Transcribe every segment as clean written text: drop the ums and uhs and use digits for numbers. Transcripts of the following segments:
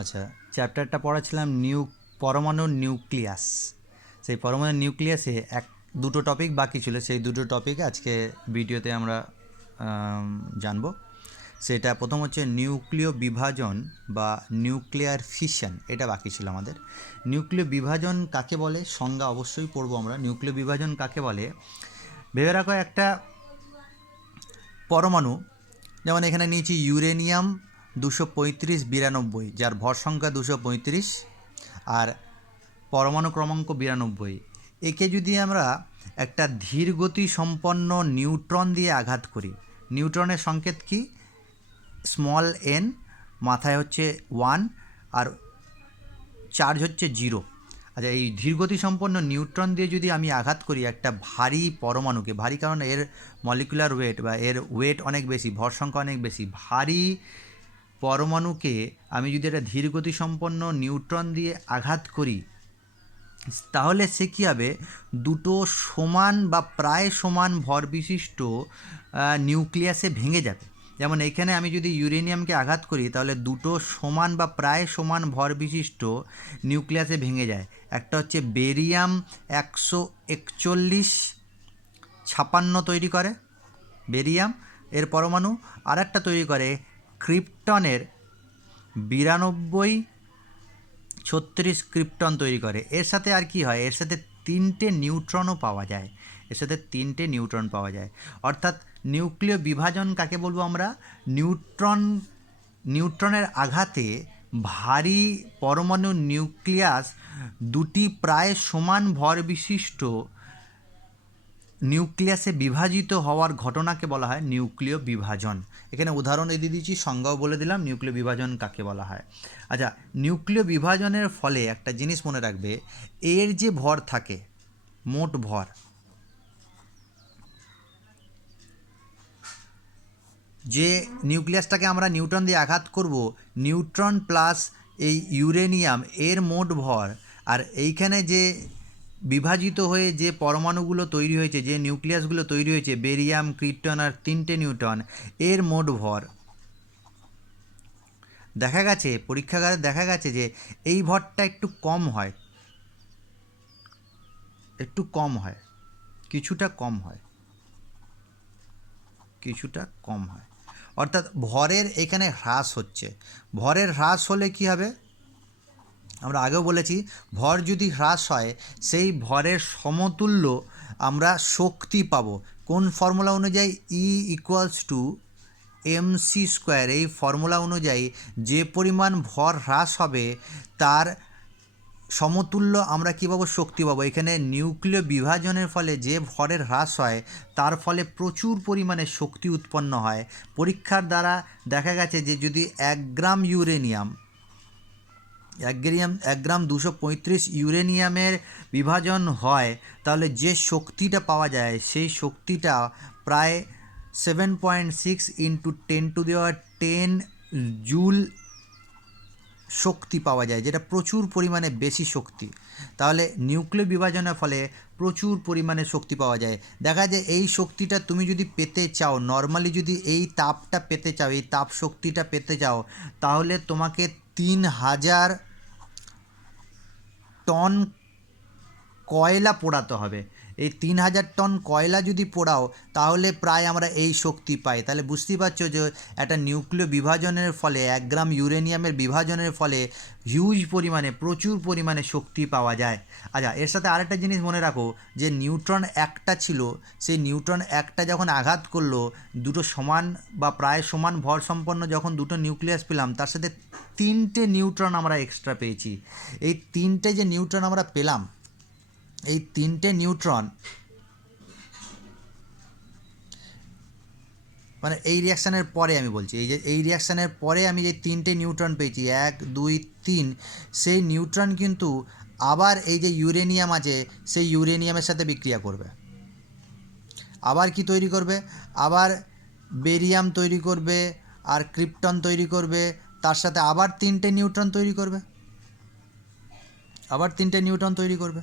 আচ্ছা, চ্যাপ্টারটা পড়াছিলাম পরমাণুর নিউক্লিয়াস। সেই পরমাণুর নিউক্লিয়াসে দুটো টপিক বাকি ছিল, সেই দুটো টপিক আজকে ভিডিওতে আমরা জানবো। সেটা প্রথম হচ্ছে নিউক্লিয় বিভাজন বা নিউক্লিয়ার ফিশন, এটা বাকি ছিল আমাদের। নিউক্লিয় বিভাজন কাকে বলে সংজ্ঞা অবশ্যই পড়বো আমরা। নিউক্লিয় বিভাজন কাকে বলে, ভেবে রাখো একটা পরমাণু, যেমন এখানে নিয়েছি ইউরেনিয়াম 235 যার ভর সংখ্যা 235 আর পরমাণু ক্রমাঙ্ক 92। একে যদি আমরা একটা ধীরগতি সম্পন্ন নিউট্রন দিয়ে আঘাত করি, নিউট্রনের সংকেত কি, স্মল এন, মাথায় হচ্ছে 1 আর চার্জ হচ্ছে 0। আচ্ছা, এই ধীরগতি সম্পন্ন নিউট্রন দিয়ে যদি আমি আঘাত করি একটা ভারী পরমাণুকে, ভারী কারণ এর মলিকুলার ওয়েট বা এর ওয়েট অনেক বেশি, ভর সংখ্যা অনেক বেশি, ভারী পরমাণুকে আমি যদি একটা ধীরগতি সম্পন্ন নিউট্রন দিয়ে আঘাত করি, তাহলে সে কী হবে, দুটো সমান বা প্রায় সমান ভর বিশিষ্ট নিউক্লিয়াসে ভেঙে যাবে। যেমন এখানে আমি যদি ইউরেনিয়ামকে আঘাত করি তাহলে দুটো সমান বা প্রায় সমান ভর বিশিষ্ট নিউক্লিয়াসে ভেঙে যায়। একটা হচ্ছে বেরিয়াম 141 56 তৈরি করে বেরিয়াম এর পরমাণু, আর একটা তৈরি করে ক্রিপ্টনের 92 36 ক্রিপ্টন তৈরি করে। এর সাথে আর কি হয়, এর সাথে 3টে নিউট্রনও পাওয়া যায়, এর সাথে 3টে নিউট্রন পাওয়া যায়। অর্থাৎ নিউক্লিয় বিভাজন কাকে বলবো আমরা, নিউট্রনের আঘাতে ভারী পরমাণু নিউক্লিয়াস দুটি প্রায় সমান ভর বিশিষ্ট নিউক্লিয়াসে বিভাজিত হওয়ার ঘটনাকে বলা হয় নিউক্লিয় বিভাজন। এখানে উদাহরণ দিয়ে দিয়েছি, সংজ্ঞাও বলে দিলাম নিউক্লিয় বিভাজন কাকে বলা হয়। আচ্ছা, নিউক্লিয় বিভাজনের ফলে একটা জিনিস মনে রাখবে, এর যে ভর থাকে, মোট ভর, যে নিউক্লিয়াসটাকে আমরা নিউট্রন দিয়ে আঘাত করব, নিউট্রন প্লাস এই ইউরেনিয়াম এর মোট ভর, আর এইখানে যে বিভাজিত হয়ে যে পরমাণুগুলো তৈরি হয়েছে, যে নিউক্লিয়াসগুলো তৈরি হয়েছে, বেরিয়াম, ক্রিপ্টন আর 3টে নিউট্রন, এর মোট ভর, দেখা গেছে পরীক্ষাগারে দেখা গেছে যে এই ভরটা একটু কম হয়, একটু কম হয়, কিছুটা কম হয়, কিছুটা কম হয়। অর্থাৎ ভরের এখানে হ্রাস হচ্ছে। ভরের হ্রাস হলে কি হবে, আমরা আগেও বলেছি, ভর যদি হ্রাস হয় সেই ভরের সমতুল্য আমরা শক্তি পাবো। কোন ফর্মুলা অনুযায়ী, E=mc²। এই ফর্মুলা অনুযায়ী যে পরিমাণ ভর হ্রাস হবে তার সমতুল্য আমরা কী পাবো, শক্তি পাবো। এখানে নিউক্লিয় বিভাজনের ফলে যে ভরের হ্রাস হয় তার ফলে প্রচুর পরিমাণে শক্তি উৎপন্ন হয়। পরীক্ষার দ্বারা দেখা গেছে যে যদি 1 গ্রাম ইউরেনিয়াম, 1 গ্রাম 235 ইউরেনিয়ামের বিভাজন হয়, তাহলে যে শক্তিটা পাওয়া যায় সেই শক্তিটা প্রায় 7.6 × 10⁻10 জুল শক্তি পাওয়া যায়, যেটা প্রচুর পরিমাণে বেশি শক্তি। তাহলে নিউক্লিয় বিভাজনের ফলে প্রচুর পরিমাণে শক্তি পাওয়া যায়। দেখা যায় এই শক্তিটা তুমি যদি পেতে চাও, নর্মালি যদি এই তাপটা পেতে চাও, এই তাপ শক্তিটা পেতে চাও, তাহলে তোমাকে 3000 টন কয়লা পোড়াতে হবে। এই 3000 টন কয়লা যদি পোড়াও তাহলে প্রায় আমরা এই শক্তি পাই। তাহলে বুঝতেই পারছো যে একটা নিউক্লিয় বিভাজনের ফলে, 1 গ্রাম ইউরেনিয়ামের বিভাজনের ফলে হিউজ পরিমাণে, প্রচুর পরিমাণে শক্তি পাওয়া যায়। আচ্ছা, এর সাথে আরেকটা জিনিস মনে রাখো, যে নিউট্রন একটা ছিল, সেই নিউট্রন একটা যখন আঘাত করলো, দুটো সমান বা প্রায় সমান ভর সম্পন্ন যখন দুটো নিউক্লিয়াস পেলাম, তার সাথে 3টে নিউট্রন আমরা এক্সট্রা পেয়েছি। এই 3টে যে নিউট্রন আমরা পেলাম, এই 3টে নিউট্রন মানে এই রিয়াকশানের পরে আমি বলছি, এই রিয়াকশানের পরে আমি যে 3টে নিউট্রন পেয়েছি, 1 2 3, সেই নিউট্রন কিন্তু আবার এই যে ইউরেনিয়াম আছে সেই ইউরেনিয়ামের সাথে বিক্রিয়া করবে, আবার কি তৈরি করবে, আবার বেরিয়াম তৈরি করবে আর ক্রিপ্টন তৈরি করবে, তার সাথে আবার 3টে নিউট্রন তৈরি করবে, আবার 3টে নিউট্রন তৈরি করবে,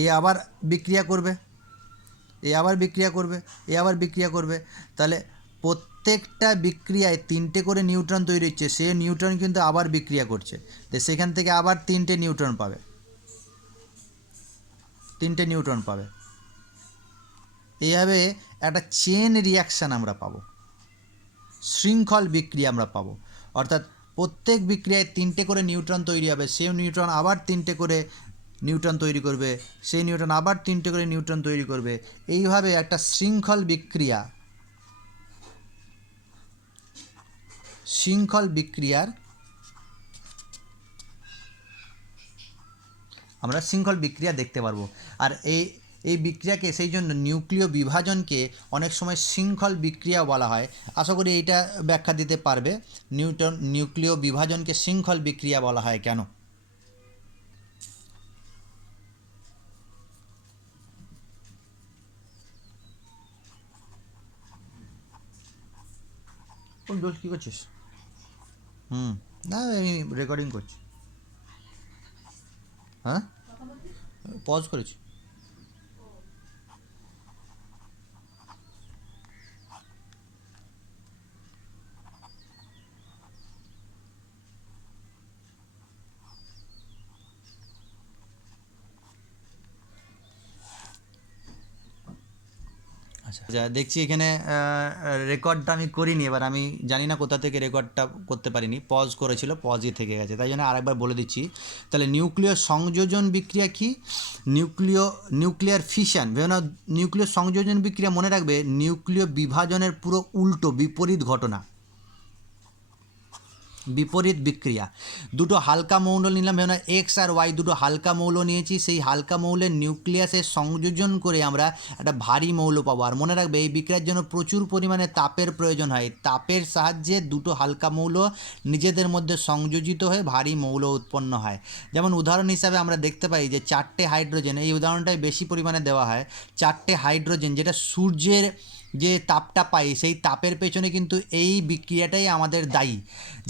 এই আবার বিক্রিয়া করবে, এ আবার বিক্রিয়া করবে, এ আবার বিক্রিয়া করবে। তাহলে প্রত্যেকটা বিক্রিয়ায় 3টে করে নিউট্রন তৈরি হচ্ছে, সে নিউট্রন কিন্তু আবার বিক্রিয়া করছে, তো সেখান থেকে আবার 3টে নিউট্রন পাবে, 3টে নিউট্রন পাবে। এইভাবে একটা চেন রিয়াকশান আমরা পাবো, শৃঙ্খল বিক্রিয়া আমরা পাবো। অর্থাৎ প্রত্যেক বিক্রিয়ায় 3টে করে নিউট্রন তৈরি হবে, সেই নিউট্রন আবার 3টে করে নিউট্রন তৈরি করবে, সেই নিউট্রন আবার 3টে করে নিউট্রন তৈরি করবে। এইভাবে একটা শৃঙ্খল বিক্রিয়ার আমরা শৃঙ্খল বিক্রিয়া দেখতে পারবো। আর এই বিক্রিয়াকে, সেই জন্য নিউক্লিয় বিভাজনকে অনেক সময় শৃঙ্খল বিক্রিয়া বলা হয়। আশা করি এইটা ব্যাখ্যা দিতে পারবে নিউক্লিয় বিভাজনকে শৃঙ্খল বিক্রিয়া বলা হয় কেন। দোষ কী করছিস? না আমি রেকর্ডিং করছি। হ্যাঁ, পজ করেছি। আচ্ছা, দেখছি এখানে রেকর্ডটা আমি করিনি, এবার আমি জানি না কোথা থেকে রেকর্ডটা করতে পারিনি, পজ করেছিল, পজই থেকে গেছে, তাই জন্য আরেকবার বলে দিচ্ছি। তাহলে নিউক্লিয় সংযোজন বিক্রিয়া কি? নিউক্লিয়ার ফিশন, ভেবে নিউক্লিয় সংযোজন বিক্রিয়া মনে রাখবে নিউক্লিয় বিভাজনের পুরো উল্টো, বিপরীত ঘটনা, বিপরীত বিক্রিয়া। দুটো হালকা মৌল নিলাম, ভেবে এক্স আর ওয়াই দুটো হালকা মৌল নিয়েছি, সেই হালকা মৌলের নিউক্লিয়াসে সংযোজন করে আমরা একটা ভারী মৌল পাবো। আর মনে রাখবে এই বিক্রিয়ার জন্য প্রচুর পরিমাণে তাপের প্রয়োজন হয়, তাপের সাহায্যে দুটো হালকা মৌল নিজেদের মধ্যে সংযোজিত হয়ে ভারী মৌল উৎপন্ন হয়। যেমন উদাহরণ হিসাবে আমরা দেখতে পাই যে 4টে হাইড্রোজেন, এই উদাহরণটাই বেশি পরিমাণে দেওয়া হয়, 4টে হাইড্রোজেন যেটা সূর্যের যে তাপটা পাই সেই তাপের পেছনে কিন্তু এই বিক্রিয়াটাই আমাদের দায়ী।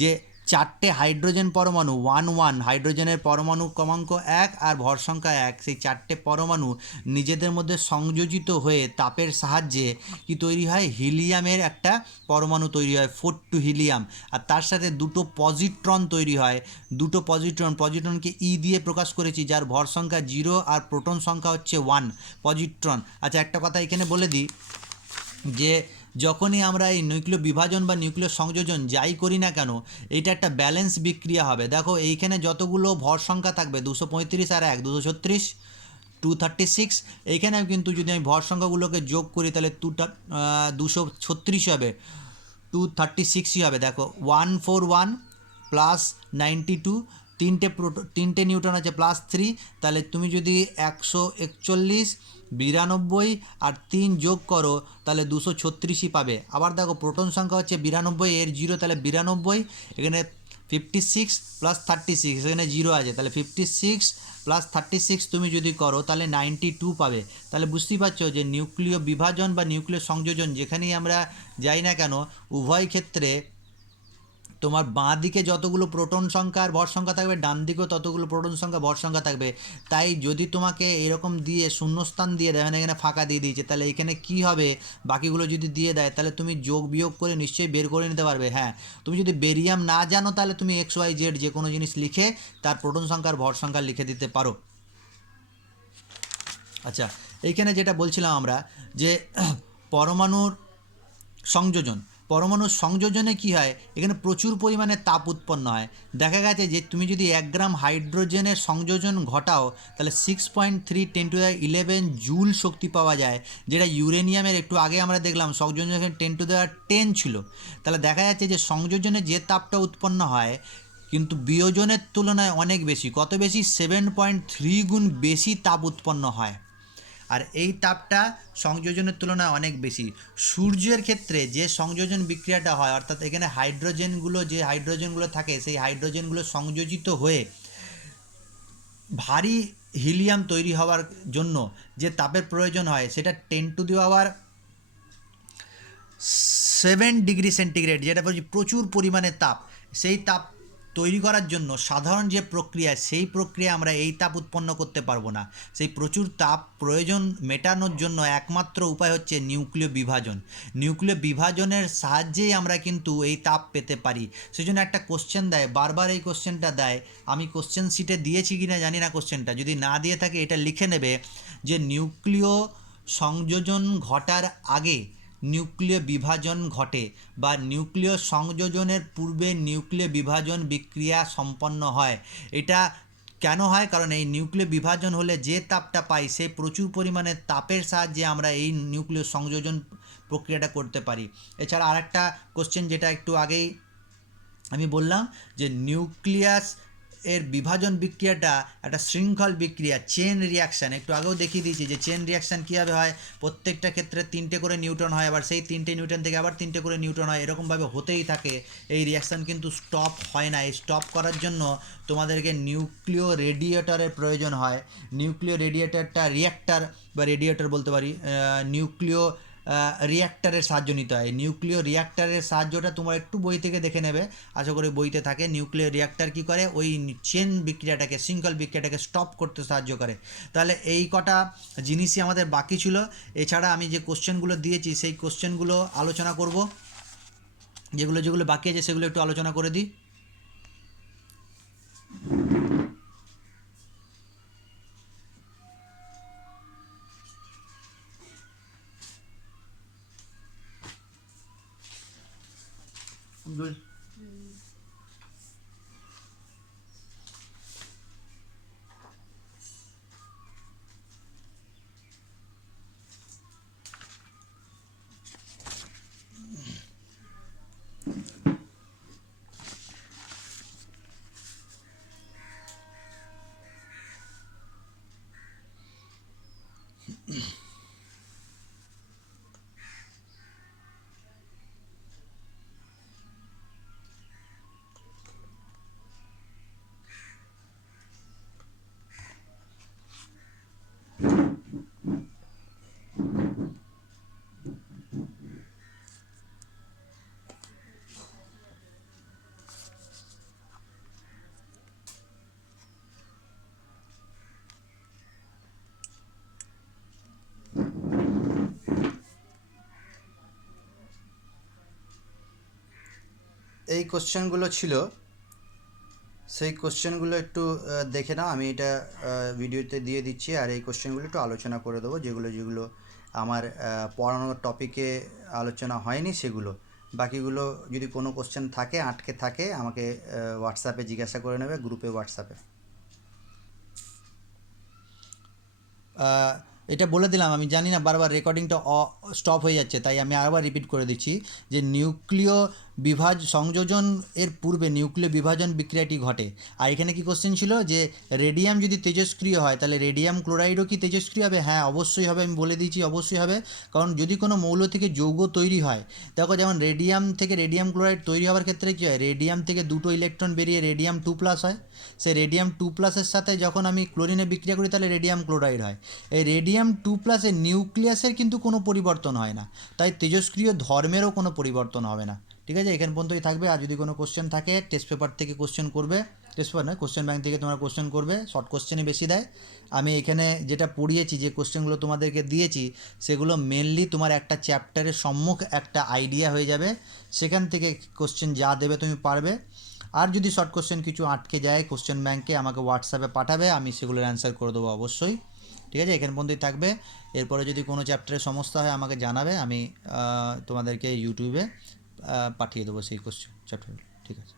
যে 4টে হাইড্রোজেন পরমাণু 1 হাইড্রোজেনের পরমাণু ক্রমাঙ্ক 1 আর ভর সংখ্যা 1, সেই 4টে পরমাণু নিজেদের মধ্যে সংযোজিত হয়ে তাপের সাহায্যে কি তৈরি হয়, হিলিয়ামের একটা পরমাণু তৈরি হয়, 4 হিলিয়াম। আর তার সাথে দুটো পজিট্রন তৈরি হয়, দুটো পজিট্রনকে ই দিয়ে প্রকাশ করেছি, যার ভর সংখ্যা 0 আর প্রোটন সংখ্যা হচ্ছে 1 পজিট্রন। আচ্ছা, একটা কথা এখানে বলে দিই যে যখনই আমরা এই নিউক্লিয় বিভাজন বা নিউক্লিয় সংযোজন যাই করি না কেন, এটা একটা ব্যালেন্স বিক্রিয়া হবে। দেখো এইখানে যতগুলো ভর সংখ্যা থাকবে 235 আর 1 236, 236, এইখানেও কিন্তু যদি আমি ভর সংখ্যাগুলোকে যোগ করি তাহলে 236 হবে, 236ই হবে। দেখো 141 প্লাস 92, তিনটে নিউটন আছে প্লাস 3, তাহলে তুমি যদি 141, 92 আর 3 যোগ করো তাহলে 236ই পাবে। আবার দেখো প্রোটন সংখ্যা হচ্ছে 92, এর 0, তাহলে 92, এখানে 56 প্লাস 36, এখানে 0 আছে, তাহলে 56 প্লাস 36 তুমি যদি করো তাহলে 92 পাবে। তাহলে বুঝতেই পারছো যে নিউক্লিয় বিভাজন বা নিউক্লিয় সংযোজন যেখানেই আমরা যাই না কেন, উভয় ক্ষেত্রে তোমার বাঁ দিকে যতগুলো প্রোটন সংখ্যা আর ভর সংখ্যা থাকবে, ডান দিকেও ততগুলো প্রোটন সংখ্যা ভর সংখ্যা থাকবে। তাই যদি তোমাকে এরকম দিয়ে শূন্যস্থান দিয়ে দেয়, মানে এখানে ফাঁকা দিয়ে দিয়েছে, তাহলে এখানে কি হবে, বাকিগুলো যদি দিয়ে দেয় তাহলে তুমি যোগ বিয়োগ করে নিশ্চয়ই বের করে নিতে পারবে। হ্যাঁ, তুমি যদি বেরিয়াম না জানো তাহলে তুমি XYZ যে কোনো জিনিস লিখে তার প্রোটন সংখ্যা আর ভর সংখ্যা লিখে দিতে পারো। আচ্ছা, এইখানে যেটা বলছিলাম আমরা যে পরমাণুর সংযোজনে কি হয়, এখানে প্রচুর পরিমাণে তাপ উৎপন্ন হয়। দেখা গেছে যে তুমি যদি 1 গ্রাম হাইড্রোজেনের সংযোজন ঘটাও তাহলে 6.3 10⁻11 জুল শক্তি পাওয়া যায়, যেটা ইউরেনিয়ামের একটু আগে আমরা দেখলাম সংযোজন 10⁻10 ছিল। তাহলে দেখা যাচ্ছে যে সংযোজনে যে তাপটা উৎপন্ন হয় কিন্তু বিয়োজনের তুলনায় অনেক বেশি। কত বেশি? 7.3 গুণ বেশি তাপ উৎপন্ন হয়। আর এই তাপটা সংযোজনের তুলনায় অনেক বেশি। সূর্যের ক্ষেত্রে যে সংযোজন বিক্রিয়াটা হয়, অর্থাৎ এখানে যে হাইড্রোজেনগুলো থাকে সেই হাইড্রোজেনগুলো সংযোজিত হয়ে ভারী হিলিয়াম তৈরি হওয়ার জন্য যে তাপের প্রয়োজন হয় সেটা 10⁻7 ডিগ্রি সেন্টিগ্রেড, যেটা বলছি প্রচুর পরিমাণে তাপ। সেই তাপ তৈরি করার জন্য সাধারণ যে প্রক্রিয়া, সেই প্রক্রিয়া আমরা এই তাপ উৎপন্ন করতে পারবো না। সেই প্রচুর তাপ প্রয়োজন মেটানোর জন্য একমাত্র উপায় হচ্ছে নিউক্লিয় বিভাজন। নিউক্লিয় বিভাজনের সাহায্যেই আমরা কিন্তু এই তাপ পেতে পারি। সেই জন্য একটা কোশ্চেন দেয়, বারবার এই কোশ্চেনটা দেয়, আমি কোশ্চেন শিটে দিয়েছি কি না জানি না কোশ্চেনটা, যদি না দিয়ে থাকে এটা লিখে নেবে যে নিউক্লিয় সংযোজন ঘটার আগে নিউক্লিয় বিভাজন ঘটে বা নিউক্লিয় সংযোজনের পূর্বে নিউক্লিয় বিভাজন বিক্রিয়া সম্পন্ন হয়। এটা কেন হয়? কারণ এই নিউক্লিয় বিভাজন হলে যে তাপটা পাই সেই প্রচুর পরিমাণে তাপের সাহায্যে আমরা এই নিউক্লিয় সংযোজন প্রক্রিয়াটা করতে পারি। এছাড়া আরেকটা কোশ্চেন যেটা একটু আগেই আমি বললাম যে নিউক্লিয়াস এর বিভাজন বিক্রিয়াটা একটা শৃঙ্খল বিক্রিয়া, চেন রিয়াকশান। একটু আগেও দেখিয়ে দিয়েছি যে চেন রিয়াকশান কীভাবে হয়, প্রত্যেকটা ক্ষেত্রে 3টে করে নিউট্রন হয়, আবার সেই 3টে নিউট্রন থেকে আবার 3টে করে নিউট্রন হয়, এরকমভাবে হতেই থাকে। এই রিয়াকশান কিন্তু স্টপ হয় না। এই স্টপ করার জন্য তোমাদেরকে নিউক্লিয় রেডিয়েটরের প্রয়োজন হয়। নিউক্লিয় রেডিয়েটরটা রিয়াক্টার বা রেডিয়েটর বলতে পারি, নিউক্লিয় রিয়াক্টারের সাহায্য নিতে হয়। নিউক্লিয় রিয়াক্টারের সাহায্যটা তোমরা একটু বই থেকে দেখে নেবে, আশা করি বইতে থাকে। নিউক্লিয় রিয়াক্টার কী করে, ওই চেন বিক্রিয়াটাকে, শৃঙ্খল বিক্রিয়াটাকে স্টপ করতে সাহায্য করে। তাহলে এই কটা জিনিসই আমাদের বাকি ছিল। এছাড়া আমি যে কোশ্চেনগুলো দিয়েছি সেই কোশ্চেনগুলো আলোচনা করব, যেগুলো যেগুলো বাকি আছে সেগুলো একটু আলোচনা করে দিই। এই কোশ্চেনগুলো ছিল, সেই কোশ্চেনগুলো একটু দেখে নাও। আমি এটা ভিডিওতে দিয়ে দিচ্ছি, আর এই কোশ্চেনগুলো একটু আলোচনা করে দেবো, যেগুলো যেগুলো আমার পড়ানোর টপিকে আলোচনা হয়নি সেগুলো। বাকিগুলো যদি কোনো কোশ্চেন থাকে, আটকে থাকে, আমাকে হোয়াটসঅ্যাপে জিজ্ঞাসা করে নেবে, গ্রুপে হোয়াটসঅ্যাপে। এটা বলে দিলাম, আমি জানি না বারবার রেকর্ডিংটা স্টপ হয়ে যাচ্ছে, তাই আমি আরবার রিপিট করে দিচ্ছি যে নিউক্লিয় সংযোজন এর পূর্বে নিউক্লিয় বিভাজন বিক্রিয়াটি ঘটে। আর এখানে কি কোশ্চেন ছিল যে রেডিয়াম যদি তেজস্ক্রিয় হয় তাহলে রেডিয়াম ক্লোরাইডও কি তেজস্ক্রিয় হবে? হ্যাঁ, অবশ্যই হবে। আমি বলে দিয়েছি অবশ্যই হবে, কারণ যদি কোনো মৌল থেকে যৌগ তৈরি হয়, দেখো যেমন রেডিয়াম থেকে রেডিয়াম ক্লোরাইড তৈরি হওয়ার ক্ষেত্রে কী হয়, রেডিয়াম থেকে 2টো ইলেকট্রন বেরিয়ে রেডিয়াম 2+ হয়। সেই রেডিয়াম 2+এর সাথে যখন আমি ক্লোরিনে বিক্রিয়া করি তাহলে রেডিয়াম ক্লোরাইড হয়। এই রেডিয়াম 2+এর নিউক্লিয়াসের কিন্তু কোনো পরিবর্তন হয় না, তাই তেজস্ক্রিয় ধর্মেরও কোনো পরিবর্তন হবে না। ঠিক আছে, এখান পর্যন্তই থাকবে। আর যদি কোনো কোশ্চেন থাকে টেস্ট পেপার থেকে কোশ্চেন করবে, টেস্ট পেপার নয়, কোশ্চেন ব্যাংক থেকে তোমরা কোশ্চেন করবে, শর্ট কোশ্চেনই বেশি দেয়। আমি এখানে যেটা পড়িয়েছি, যে কোশ্চেনগুলো তোমাদেরকে দিয়েছি, সেগুলো মেনলি তোমার একটা চ্যাপ্টারের সম্মুখ একটা আইডিয়া হয়ে যাবে। সেখান থেকে কোশ্চেন যা দেবে তুমি পারবে। আর যদি শর্ট কোশ্চেন কিছু আটকে যায় কোশ্চেন ব্যাংকে, আমাকে হোয়াটসঅ্যাপে পাঠাবে, আমি সেগুলোর অ্যান্সার করে দেবো অবশ্যই। ঠিক আছে, এখান পর্যন্তই থাকবে। এরপরে যদি কোনো চ্যাপ্টারের সমস্যা হয় আমাকে জানাবে, আমি তোমাদেরকে ইউটিউবে পাঠিয়ে দেবো সেই কোশ্চেন চ্যাপ্টার। ঠিক আছে।